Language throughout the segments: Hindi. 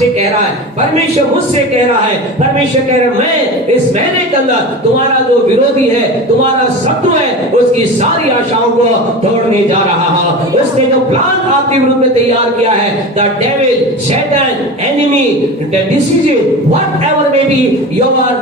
आपसे कह रहा है, परमेश्वर मुझसे कह रहा है, परमेश्वर कह रहा है मैं इस महीने के अंदर तुम्हारा जो विरोधी है, तुम्हारा शत्रु है, उसकी सारी आशाओं को तोड़ने जा रहा हूं। उसने जो प्लान आपके विरुद्ध में तैयार किया है, द डेविल, शैतान, enemy, the disease, whatever may be you are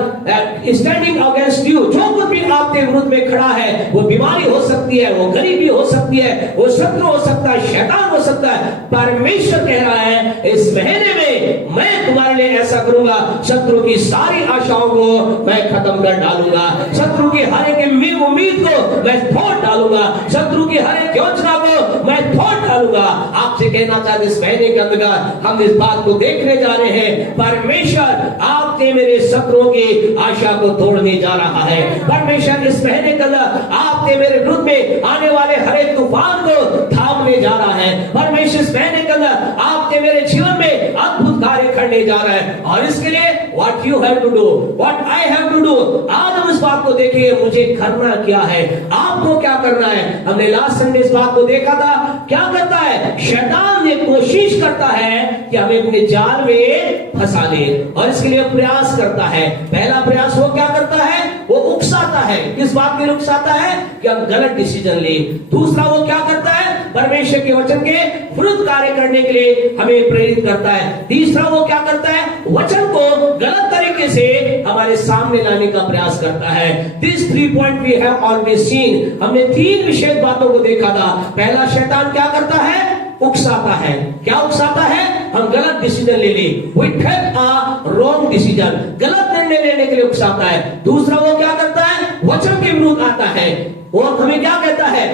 standing against you, जो कुछ भी आपके विरुद्ध में खड़ा है, वो बीमारी हो सकती है, वो गरीबी हो सकती है, वो शत्रु हो सकता है, शैतान हो सकता है। परमेश्वर कह रहा है इस महीने में मैं तुम्हारे लिए ऐसा करूंगा, शत्रु की सारी आशाओं को मैं खत्म कर डालूंगा, शत्रु की हर एक उम्मीद को मैं तोड़ डालूंगा, शत्रु की हर एक योजना को मैं तोड़ डालूंगा। आपसे कहना चाहते इस महीने के अंदर हम इस बात को देखने जा रहे हैं, परमेश्वर आपके मेरे शत्रुओं की आशा को तोड़ने जा रहा है। परमेश्वर इस महीने के अंदर आपके मेरे विरुद्ध में आने वाले हर एक तूफान को थामने जा रहा है। परमेश्वर इस महीने के अंदर आपके मेरे जीवन में अद्भुत कार्य करने जा रहा है, और इसके लिए what you have to do, what I have to do, आज हम इस बात को देखेंगे मुझे करना क्या है, आपको क्या करना है। हमने लास्ट संडे इस बात को देखा था, क्या करता है शैतान, ये कोशिश करता है कि हमें अपने जाल में फंसा ले, और इसके लिए प्रयास करता है। पहला प्रयास वो क्या करता है, वो उकसाता है। किस बात के लिए उकसाता है कि हम गलत डिसीजन ले। दूसरा वो क्या करता है, परमेश्वर के वचन के विरुद्ध कार्य करने के लिए हमें प्रेरित करता है। तीसरा वो क्या करता है, वचन को गलत तरीके से हमारे सामने लाने का प्रयास करता है। This 3 point we have always seen, हमने 3 विशेष बातों को देखा था। पहला, शैतान क्या करता है, उकसाता है। क्या उकसाता है, हम गलत डिसीजन ले ले, we take a wrong decision, गलत निर्णय लेने के लिए उकसाता है। दूसरा वो क्या करता है, वचन के विरुद्ध आता है, वो हमें क्या कहता है,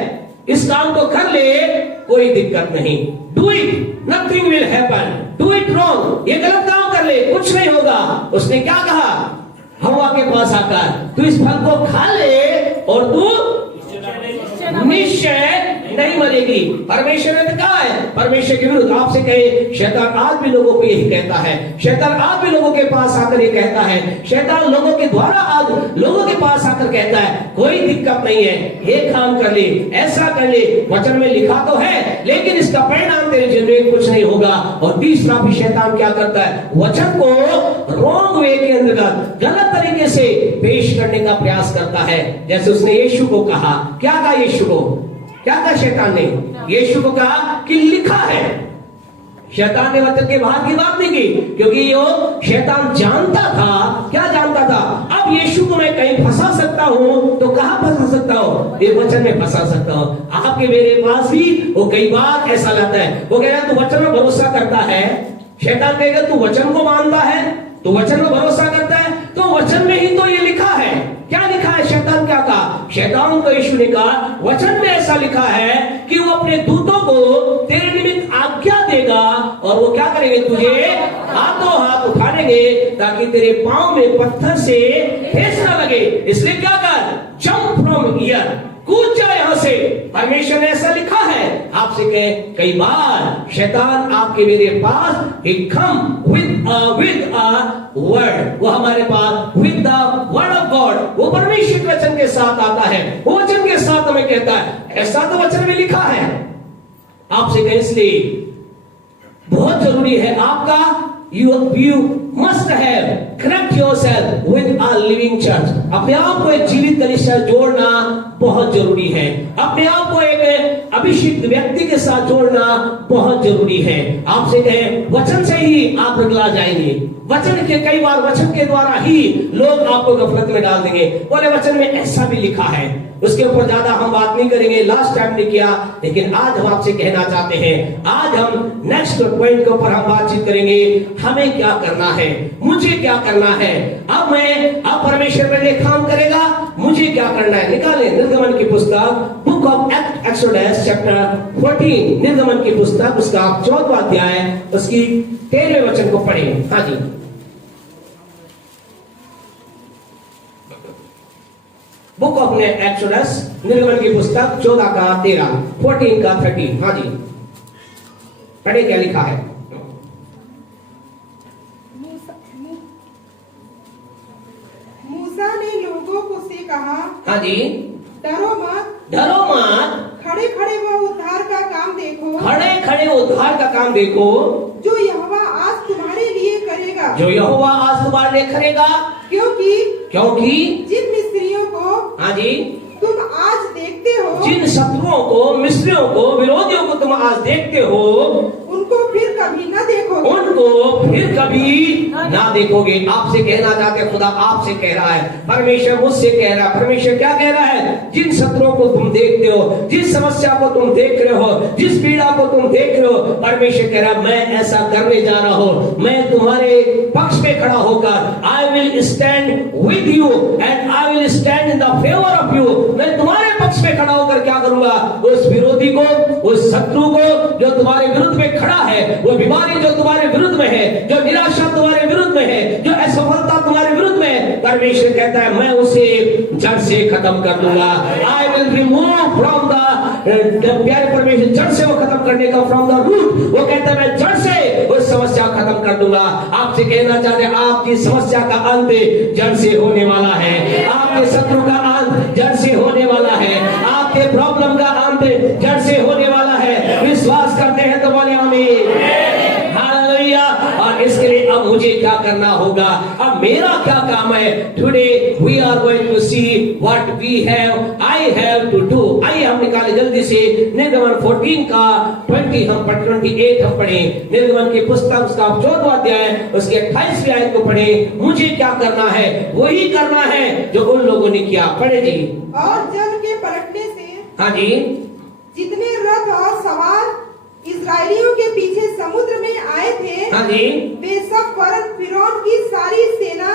इस काम को कर ले, कोई दिक्कत नहीं, do it, nothing will happen, do it wrong, ये गलत काम कर ले, कुछ नहीं होगा। उसने क्या कहा हवा के पास आकर, तू इस फल को खा ले और तू निश्चय नहीं मरेगी। परमेश्वर ने कहा है, परमेश्वर के विरुद्ध आपसे कहे, शैतान आज भी लोगों को यही कहता है, शैतान आज भी लोगों के पास आकर ये कहता है, शैतान लोगों के द्वारा आज लोगों के पास आकर कहता है कोई दिक्कत नहीं है, ये काम कर ले, ऐसा कर ले, वचन में लिखा तो है लेकिन इसका परिणाम तेरे जीवन में कुछ नहीं होगा। और तीसरा भी शैतान क्या करता है, वचन को रॉन्ग वे के अंतर्गत गलत तरीके से पेश करने का प्रयास करता है। जैसे उसने यीशु को कहा, क्या कहा यीशु को, क्या कहा शैतान ने, यीशु को कहा कि लिखा है। शैतान ने वचन के बाहर की बात नहीं की, क्योंकि यो शैतान जानता था, क्या जानता था, अब यीशु को मैं कहीं फंसा सकता हूं, तो कहां फंसा सकता हूं, ये वचन में फंसा सकता हूं। आपके मेरे पास भी वो कई बार ऐसा लाता है, वो कहेगा तू वचन में भरोसा करता है, शैतान कहेगा तू वचन को मानता है, तू वचन में भरोसा करता है, तो वचन में ही तो ये लिखा है। क्या लिखा है, शैतान क्या कहा, शैतान को यीशु ने कहा वचन में ऐसा लिखा है कि वो अपने दूतों को तेरे निमित्त आज्ञा देगा, और वो क्या करेंगे, तुझे हाथों हाथ उठाएंगे ताकि तेरे पांव में पत्थर से ठेस न लगे। इसलिए क्या कर, जंप फ्रॉम हियर, कूद जा यहां से, परमेश्वर ने ऐसा लिखा है। आपसे कहे, कई बार शैतान आपके मेरे पास कम विद अ वर्ड, वो हमारे पास with the word of God, वो परमेश्वर वचन के साथ आता है, वो वचन के साथ हमें कहता है ऐसा तो वचन में लिखा है। आपसे कहे, इसलिए बहुत जरूरी है आपका, you must have connect yourself with a living church, अपने आप को एक जीवित कलीसिया जोड़ना बहुत जरूरी है, अपने आप को एक अभिषिक्त व्यक्ति के साथ जोड़ना बहुत जरूरी है। आपसे कहे, वचन से ही आप निकला जाएंगे, वचन के कई बार वचन के द्वारा ही लोग आपको गफलत में डाल देंगे, बोले वचन में ऐसा भी लिखा है, उसके ऊपर ज्यादा हम बात नहीं करेंगे, लास्ट टाइम ने किया, लेकिन आज हम आपसे कहना चाहते हैं, आज हम नेक्स्ट पॉइंट के ऊपर हम बातचीत करेंगे, हमें क्या करना है, मुझे क्या करना है, अब परमेश्वर मेरे लिए काम करेगा, मुझे क्या करना है। निकालें निर्गमन की पुस्तक, बुक ऑफ एक्सोडस चैप्टर 14, निर्गमन की पुस्तक उसका 14वां अध्याय उसकी 13वें वचन को पढ़ें। हाँ जी, बुक ऑफ एक्सोडस निर्गमन की पुस्तक 14 का 13, 14 का 30। हाँ जी, पढ़े क्या लिखा है। मूसा ने लोगों को से कहा, हाँ जी, डरो मत, डरो मत, खड़े खड़े वह उद्धार का काम देखो, खड़े खड़े उद्धार का काम देखो, जो यहोवा आज तुम्हारे लिए खरेगा, जो यहोवा आज तुम्हारे लिए करेगा, क्योंकि जिन मिस्रियों को हाँ जी, तुम आज देखते हो, जिन शत्रुओं को, मिस्रियों को, विरोधियों को तुम आज देखते हो, उनको फिर कभी न देखोगे। उनको फिर कभी ना देखोगे। आपसे कहना चाहते हैं, खुदा आपसे कह रहा है, परमेश्वर मुझसे कह रहा है। परमेश्वर क्या कह रहा है? जिन शत्रुओं को तुम देखते हो, जिस समस्या को तुम देख रहे हो, जिस पीड़ा को तुम देख रहे हो, परमेश्वर कह रहा है मैं ऐसा करने जा रहा हूं। मैं तुम्हारे पक्ष में खड़ा होकर I will stand with you and I will stand in the favour of you. मैं तुम्हारे पक्ष में खड़ा होकर क्या करूंगा? उस विरोधी को, उस शत्रु को जो तुम्हारे विरुद्ध में खड़ा है, वो बीमारी जो तुम्हारे विरुद्ध में है, जो निराशा तुम्हारे विरुद्ध में है, जो असफलता तुम्हारे विरुद्ध में है, परमेश्वर कहता है मैं उसे जड़ से खत्म कर दूंगा। I will remove from the प्यारे परमेश्वर, जड़ से वो खत्म करने का, फ्रॉम द रूट। वो कहता है मैं जड़ से उस समस्या खत्म कर दूंगा। आपसे कहना चाहते हैं आपकी समस्या का अंत जड़ से होने वाला है, आपके शत्रु का अंत जड़ से होने वाला है, आपके प्रॉब्लम का अंत जड़ से होने वाला है। विश्वास करते हैं तो बोले आमीन, हालेलुया। और इसके लिए अब मुझे क्या करना होगा? अब मेरा क्या काम है? Today we are going to see what we have, I have to do. आइए हम निकाले जल्दी से निर्गमन 14 का 28 हम पढ़े। निर्गमन की पुस्तक उसका 14वां अध्याय उसके 28वें आयत को पढ़े। मुझे क्या करना है? वही करना है जो उन लोगों ने किया। पढ़े जी। और जल के पलटने से हाँ जी, जितने रथ और सवार इस्राएलियों के पीछे समुद्र में आए थे, हाँ जी, वे सब वरन फिरौन की सारी सेना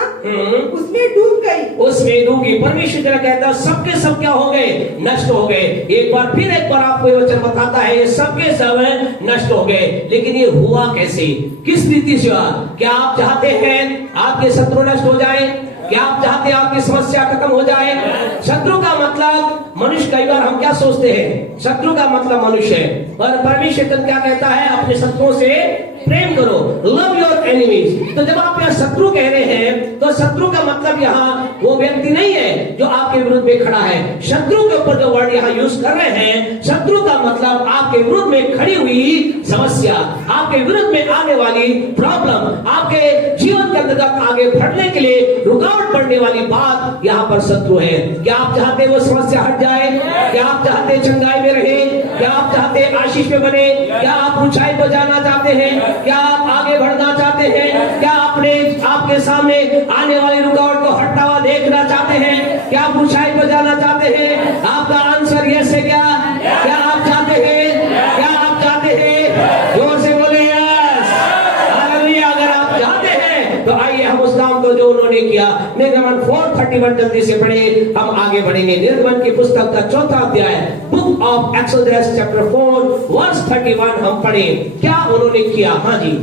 उसमें डूब गई। उसमें डूबी। परमेश्वर तेरा कहता है सबके सब क्या हो गए? नष्ट हो गए। एक बार आपको ये वचन बताता है ये सबके सब नष्ट हो गए। लेकिन ये हुआ कैसे? किस रीति से हुआ? क्या आप चाहते हैं आपके शत्रु नष्ट हो जाए? क्या आप चाहते हैं आपकी समस्या खत्म हो जाए? शत्रु का मतलब मनुष्य, कई बार हम क्या सोचते हैं? शत्रु का मतलब मनुष्य है। और परमेश्वर क्या कहता है? अपने शत्रुओं से प्रेम करो, लव योर एनिमीज। तो जब आप यहाँ शत्रु कह रहे हैं तो शत्रु का मतलब यहाँ वो व्यक्ति नहीं है जो आपके विरुद्ध में खड़ा है। शत्रु के ऊपर जो वर्ड यहाँ यूज कर रहे हैं, शत्रु का मतलब आपके विरुद्ध में खड़ी हुई समस्या, आपके विरुद्ध में आने वाली प्रॉब्लम, आपके जीवन के अंतर्गत आगे बढ़ने के लिए रुकावट पड़ने वाली बात यहाँ पर शत्रु है। क्या आप चाहते वो समस्या हट जाए? क्या आप चाहते चंगाई में रहे? क्या आप चाहते आशीष में बने? क्या आप ऊंचाई पर जाना चाहते हैं? क्या आप आगे बढ़ना चाहते हैं? क्या आपके सामने आने वाली रुकावट को हटता हुआ देखना चाहते हैं? क्या आप ऊंचाई पर जाना चाहते हैं? आपका आंसर यस है क्या? क्या आप चाहते हैं? क्या आप चाहते हैं? जोर से बोले यस। हालेलुया। अगर आप चाहते हैं तो आइए हम उस काम को जो उन्होंने किया, निर्गमन 4:31 जल्दी से पढ़े, हम आगे बढ़ेंगे। निर्गमन की पुस्तक का 4था अध्याय, book of Exodus chapter 4 verse 31 हम पढ़े। क्या उन्होंने किया? हाँ जी,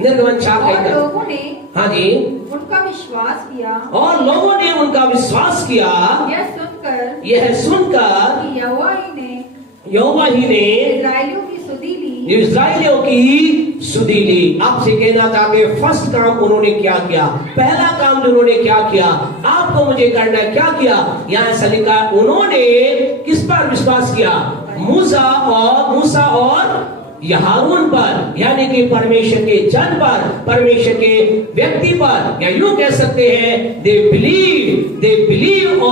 निर्गमन 4 और लोगों ने हाँ जी, उनका विश्वास किया, और लोगों ने उनका विश्वास किया, यह सुनकर कि यहोवा ही ने इस्राएलियों की सुधि ली। इस्राएलियों की सुधि ली। आपसे कहना चाहते हैं फर्स्ट काम उन्होंने क्या किया? पहला काम जो उन्होंने क्या किया, आपको मुझे करना है, क्या किया? यहाँ ऐसा लिखा, उन्होंने किस पर विश्वास किया? मूसा और हारून पर, यानी कि परमेश्वर के जन पर, परमेश्वर के व्यक्ति पर, या यूं कह सकते हैं they believe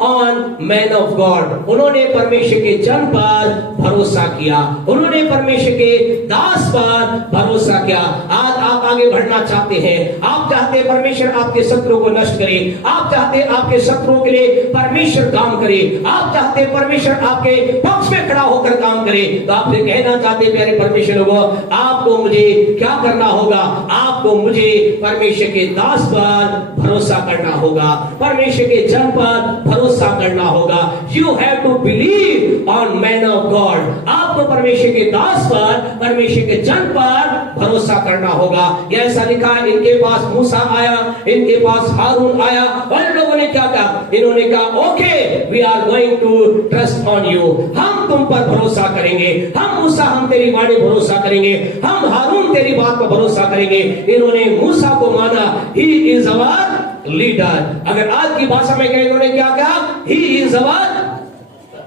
on man of God. उन्होंने परमेश्वर के जन पर भरोसा किया, उन्होंने परमेश्वर के दास पर भरोसा किया। आज आप आगे बढ़ना चाहते हैं, आप चाहते हैं परमेश्वर आपके शत्रुओं को नष्ट करे, आप चाहते हैं आपके शत्रुओं के लिए परमेश्वर काम करे, आप चाहते हैं परमेश्वर आपके पक्ष में खड़ा होकर काम करे, तो आपसे कहना चाहते प्यारे परमेश्वर को, आपको मुझे क्या करना होगा? आपको मुझे परमेश्वर के दास पर भरोसा करना होगा, परमेश्वर के जन पर भरोसा करना होगा। You have to believe on man of God. आपको परमेश्वर के दास पर, परमेश्वर के जन पर भरोसा करना होगा। यह ऐसा लिखा है, इनके पास मूसा आया, इनके पास हारून आया, और इन लोगों ने क्या कहा? इन्होंने कहा okay we are going to trust on you, हम तुम पर भरोसा करेंगे, हम मूसा हम तेरी वाणी भरोसा करेंगे, हम हारून तेरी बात पर भरोसा करेंगे। इन्होंने मूसा को माना, ही इज अवर लीडर। अगर आज की भाषा में कहें, इन्होंने क्या कहा? He is our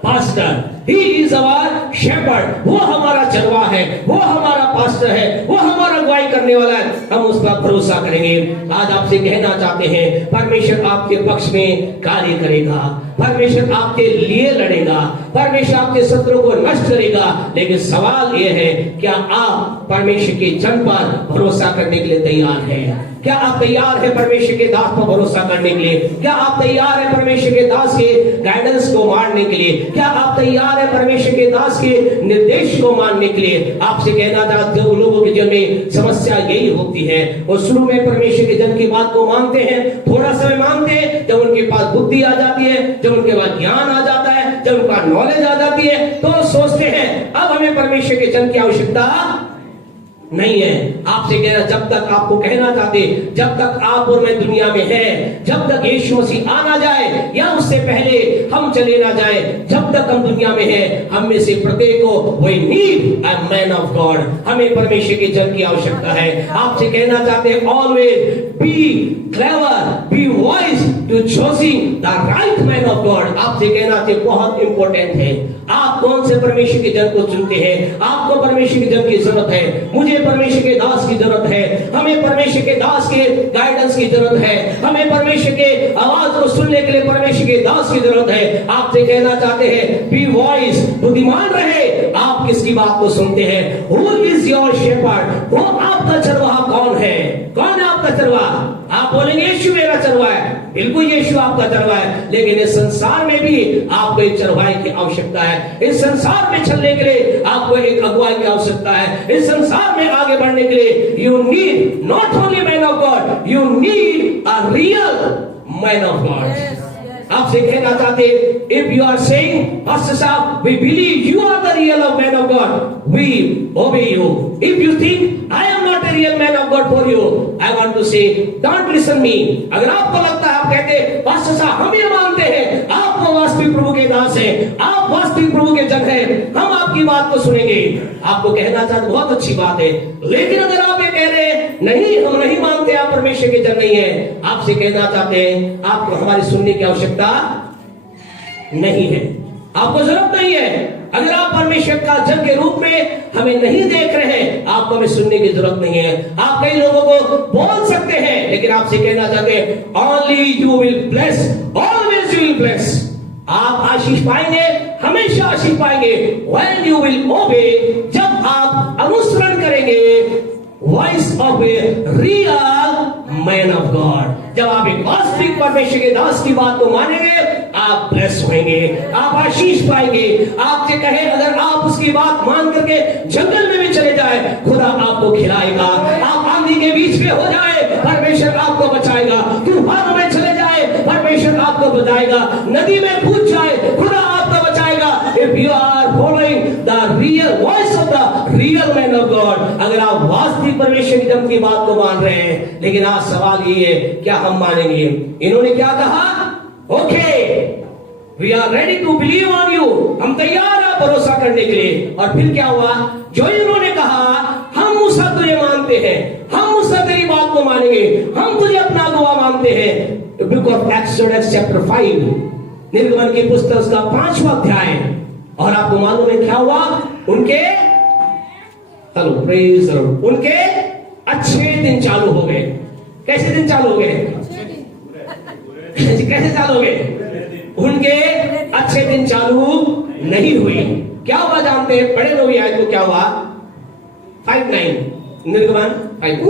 pastor, he is our shepherd. वो हमारा चरवाहा है, वो हमारा पास्टर है, वो हमारा अगुवाई करने वाला है, हम उस पर भरोसा करेंगे। आज आपसे कहना चाहते हैं, परमेश्वर आपके पक्ष में कार्य करेगा, परमेश्वर आपके लिए लड़ेगा, परमेश्वर आपके शत्रु को नष्ट करेगा। लेकिन सवाल यह है, क्या आप परमेश्वर के जन पर भरोसा करने के लिए तैयार हैं? क्या आप तैयार हैं परमेश्वर के दास पर भरोसा करने के लिए? क्या आप तैयार हैं परमेश्वर के दास के गाइडेंस को मानने के लिए? क्या आप तैयार हैं परमेश्वर के दास के निर्देश को मानने के लिए? आपसे कहना चाहते हैं, लोगों के जन में समस्या यही होती है, वो शुरू में परमेश्वर के जन की बात को मानते हैं, थोड़ा समय मानते हैं, जब उनके पास बुद्धि आ जाती है, जब उनके पास ज्ञान आ जाता है, जब उनका नॉलेज आ जाती है, तो सोचते हैं अब हमें परमेश्वर के जन की आवश्यकता नहीं है। आपसे कहना, जब तक आपको कहना चाहते, जब तक आप और मैं दुनिया में है, जब तक यीशु मसीह आ ना जाए या उससे पहले हम चले ना जाए, जब तक हम दुनिया में है, हम में से प्रत्येक को we need a man of God, हमें परमेश्वर के जन की आवश्यकता है। आपसे कहना चाहते हैं, always be clever, be wise to choosing the right man of God. आपसे कहना चाहिए, बहुत इंपॉर्टेंट है, आप कौन से परमेश्वर के जन को चुनते हैं। आपको परमेश्वर के जन की जरूरत है, मुझे परमेश्वर के दास की जरूरत है, हमें परमेश्वर के दास के गाइडेंस की जरूरत है, हमें परमेश्वर के आवाज को सुनने के लिए परमेश्वर के दास की जरूरत है। आपसे कहना चाहते हैं, बी वॉइस, बुद्धिमान रहे, आप किसकी बात को सुनते हैं? Who is your shepherd? वो आपका चरवाहा कौन है? कौन है आपका चरवाहा? आप बोलेंगे यीशु मेरा चरवाहा है, बिल्कुल यीशु आपका चरवाहा है, लेकिन इस संसार में भी आपको एक चरवाहे की आवश्यकता है। इस संसार में चलने के लिए आपको एक अगुवाई की आवश्यकता है। इस संसार में आगे बढ़ने के लिए you need not only man of God, you need a real man of God. आपसे कहना चाहते, if you are saying pastor साहब we believe you are the real man of God, we obey you. If you think I am not a real man of God for you, I want to say don't listen me. अगर आपको लगता है, आप कहते पास्टर साहब हम ये मानते हैं आप तो वास्तविक प्रभु के दास हैं, आप वास्तविक प्रभु के जन हैं, हम आपकी बात को सुनेंगे। आपको कहना चाहते, बहुत अच्छी बात है, लेकिन अगर आप ये कह रहे हैं नहीं हम नहीं मानते, आप परमेश्वर के जन नहीं है, आपसे कहना चाहते हैं आपको हमारी सुनने की आवश्यकता नहीं है, आपको जरूरत नहीं है। अगर आप परमेश्वर का जन के रूप में हमें नहीं देख रहे हैं, आपको हमें सुनने की जरूरत नहीं है। आप कई लोगों को बोल सकते हैं, लेकिन आपसे कहना चाहते हैं, only you will bless, always you will bless. आप आशीष पाएंगे, हमेशा आशीष पाएंगे। व्हेन यू विल ओबे, जब आप अनुसरण करेंगे voice of a real man of God, जब आप एक वास्तविक परमेश्वर के दास की बात को मानेंगे, आप ब्लेस होंगे, आप आशीष पाएंगे। आपसे कहे, अगर आप उसकी बात मान करके जंगल में भी चले जाए, खुदा आपको खिलाएगा। आप आंधी के बीच में हो जाए, परमेश्वर आपको बचाएगा। तूफान में चले जाए, परमेश्वर आपको बचाएगा। नदी में कूद जाए, खुदा आपको बचाएगा। If you are following the real voice of the real man of God, अगर आप वास्तविक परमेश्वर की जन की बात को मान रहे हैं। लेकिन आज सवाल ये है, क्या हम मानेंगे? इन्होंने क्या कहा? Okay, we are ready to believe on you, हम तैयार हैं भरोसा करने के लिए। और फिर क्या हुआ? जो इन्होंने कहा, हम मूसा तुझे मानते हैं, हम मूसा तेरी बात को मानेंगे, हम तुझे अपना अगुवा मानते हैं। बुक ऑफ एक्सोडस चैप्टर 5, निर्गमन की पुस्तक का 5वां अध्याय। और आपको मालूम है क्या हुआ? उनके प्रेज द लॉर्ड, उनके अच्छे दिन चालू हो गए। कैसे दिन चालू हो गए? कैसे चालू हो गए? उनके अच्छे दिन चालू नहीं हुए। क्या हुआ जानते हैं? बड़े लोग आए तो क्या हुआ? 5:9 निर्गमन 5।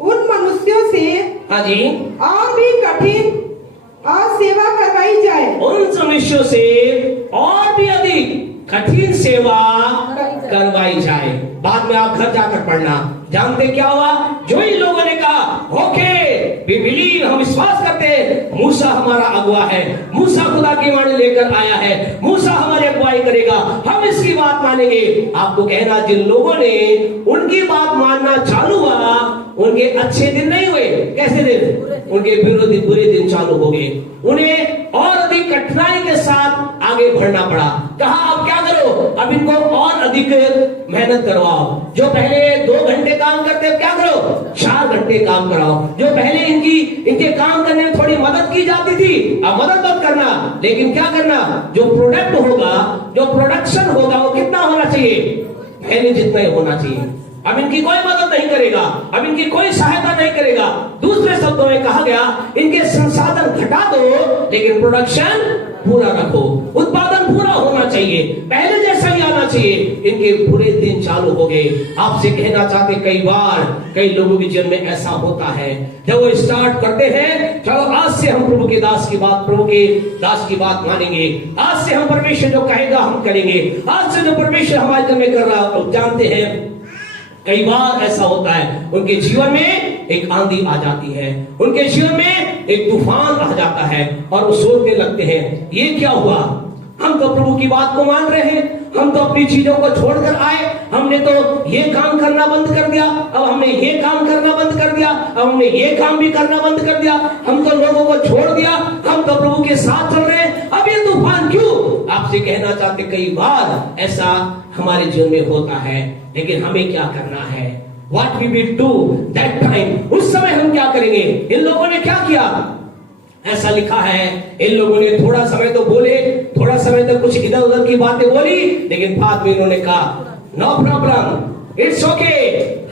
उन मनुष्यों से हाँ जी, और भी कठिन और सेवा करवाई जाए, उन मनुष्यों से और भी अधिक कठिन सेवा करवाई जाए। बाद में आप घर जाकर पढ़ना। जानते क्या हुआ? जो इन लोगों ने कहा, ओके वी बिलीव, हम विश्वास करते हैं मूसा हमारा अगुवा है, मूसा खुदा की वाणी लेकर आया है, मूसा हमारी अगुवाई करेगा, हम इसकी बात मानेंगे। आपको कहना, जिन लोगों ने उनकी बात मानना चालू हुआ, उनके अच्छे दिन नहीं हुए। कैसे दिन? उनके विरोधी बुरे दिन चालू हो गए। उन्हें और अधिक कठिनाई के साथ आगे बढ़ना पड़ा। कहा, अब क्या करो? अब इनको और अधिक मेहनत करवाओ। जो पहले 2 घंटे काम करते, अब क्या करो? 4 घंटे घंटे काम कराओ। जो पहले इनके काम करने में थोड़ी मदद की जाती थी, अब मदद मत करना, लेकिन क्या करना, जो प्रोडक्ट होगा, जो प्रोडक्शन होगा, वो कितना होना चाहिए, पहले जितना ही होना चाहिए। अब इनकी कोई मदद नहीं करेगा, अब इनकी कोई सहायता नहीं करेगा। दूसरे शब्दों में कहा गया, इनके संसाधन घटा दो, लेकिन प्रोडक्शन पूरा रखो, उत्पादन पूरा होना चाहिए, पहले जैसा ही आना चाहिए। इनके बुरे दिन चालू हो गए। आपसे कहना चाहते, कई बार कई लोगों के जीवन में ऐसा होता है, जब वो स्टार्ट करते हैं, चलो आज से हम प्रभु के दास की बात मानेंगे, आज से हम परमेश्वर जो कहेगा हम करेंगे, आज से जो परमेश्वर हमारे जीवन में कर रहा, जानते हैं कई बार ऐसा होता है, उनके जीवन में एक आंधी आ जाती है, उनके जीवन में एक तूफान आ जाता है, और वो सोचने लगते हैं, ये क्या हुआ, हम तो प्रभु की बात को मान रहे हैं, हम तो अपनी चीजों को छोड़कर आए, हमने तो ये काम करना बंद कर दिया, अब हमने ये काम करना बंद कर दिया, अब हमने ये काम भी करना बंद कर दिया, हम तो लोगों को छोड़ दिया, हम तो प्रभु के साथ चल रहे हैं, अब ये तूफान क्यों। आपसे कहना चाहते, कई बार ऐसा हमारे जीवन में होता है, लेकिन हमें क्या करना है, What we will do that time, उस समय हम क्या करेंगे। इन लोगों ने क्या किया, ऐसा लिखा है, इन लोगों ने थोड़ा समय तो बोले, थोड़ा समय तो कुछ इधर उधर की बातें बोली, लेकिन बाद में इन्होंने कहा, नो प्रॉब्लम, इट्स ओके,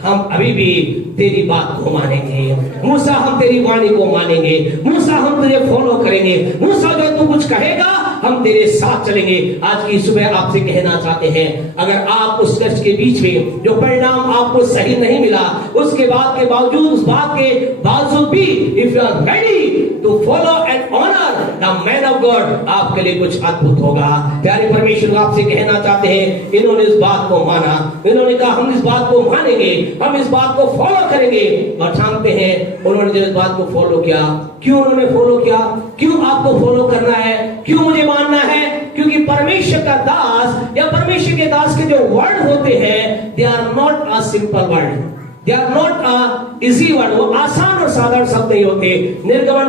हम अभी भी तेरी बात को मानेंगे, मूसा हम तेरी वाणी को मानेंगे, मूसा हम तुझे फॉलो करेंगे, मूसा जो तू कुछ कहेगा हम तेरे साथ चलेंगे। आज की सुबह आपसे कहना चाहते हैं, अगर आप उस कष्ट के बीच में जो परिणाम आपको सही नहीं मिला, उसके बाद के बावजूद, उस बात के बावजूद भी, if you are ready to follow and honour the man of God, आपके लिए कुछ अद्भुत होगा। प्यारे परमेश्वर आपसे कहना चाहते हैं, इन्होंने इस बात को माना, इन्होंने कहा हम इस बात को मानेंगे, हम इस बात को फॉलो करेंगे, और जानते हैं उन्होंने जब इस बात को फॉलो किया, क्यों उन्होंने फॉलो किया, क्यों आपको फॉलो करना है, क्यों मुझे मानना है, क्योंकि परमेश्वर का दास या परमेश्वर के दास के जो वर्ड होते हैं, they are not a simple word, they are not a easy word, वो आसान और साधारण शब्द नहीं होते। निर्गमन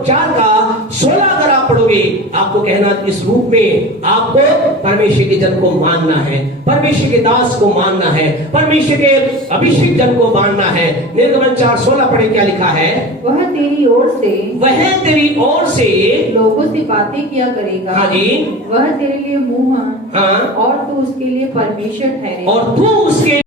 4 का 16 अगर आप पढ़ोगे, आपको कहना इस रूप में आपको परमेश्वर के जन को मानना है, परमेश्वर के दास को मानना है, परमेश्वर के अभिषेक जन को मानना है। निर्गमन 4:16 पढ़े, क्या लिखा है, वह तेरी ओर से लोगों से बातें किया करेगा, हाँ जी, वह तेरे लिए मुंह हाँ, और तू उसके लिए परमेश्वर ठहरे, और तू उसके